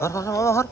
হর হর মামা হর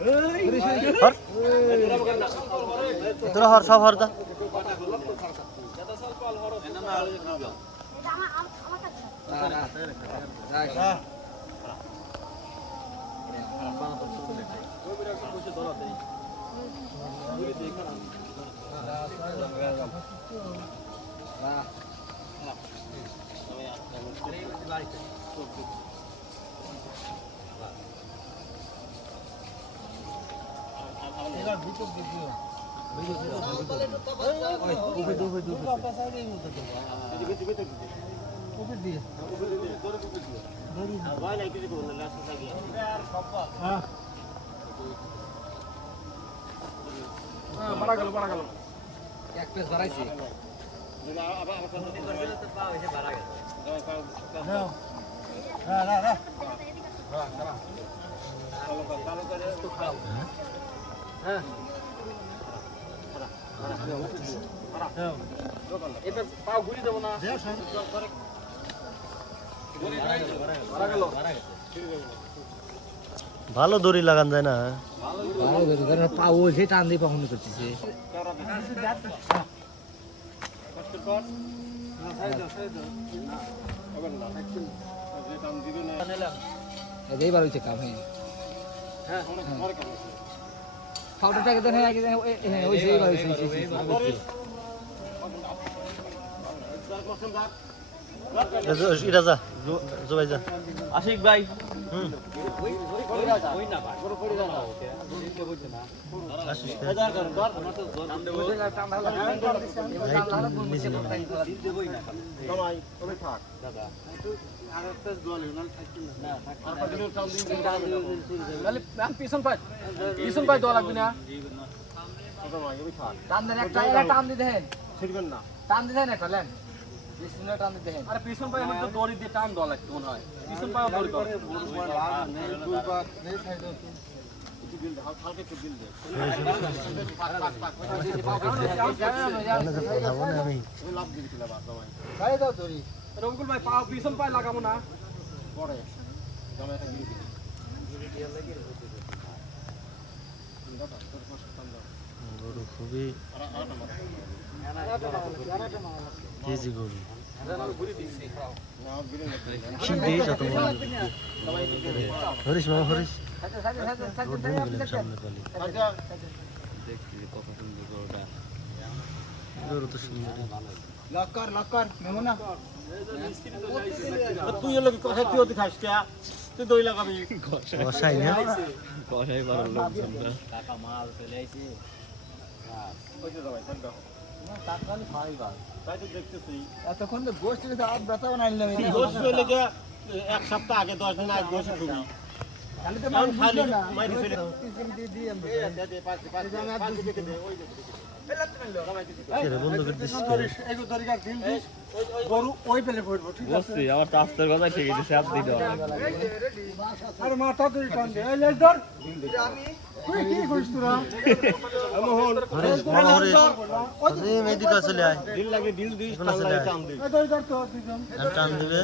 হর সব হর দা এক পেস বাড়াইছি ঘুরি দেবো না ভালো দড়ি লাগান যায় না ভালো করে কারণ পাও সে টান দিয়ে কখনো করতেছে। এইবার হইছে কাম হয়ে। ফাউটাটাকে দেন হ্যাঁ আগে হ্যাঁ ওই সেইবার হইছে। এটা যা জবাই যা। আশিক ভাই। হুম? পিছন পাই পিছন পাই দেওয়া লাগবে না টান দেন একটা টান দিতে টান দিতে হেন একটা লেন টান দিতে আরে পিছন পাই তো দড়ি দিয়ে টান দেওয়া লাগবে মনে হয়। পিছন পাই দড়ি যাব না আমি রঙ্কুল ভাই পাও পিছন পাই লাগাবো না। গরু খুবই কেজি গরু। শিখবি যত হরিশ মামা হরিশ। রোড দিয়ে গেলাম সামনে পালি গরু তো সুন্দর। লক্কর লক্কর মেমো না তুই এলো কথা? তুই ওতে খাস কে? তুই দই লাগাবি। বসাই না। তাই তো দেখতেছি এতক্ষণ তো গোষ্ঠী আর ব্যথা বানাইলাম এক সপ্তাহ আগে দশ দিন আগে গোশ দিল লাগে দিল দিস টান দিবে।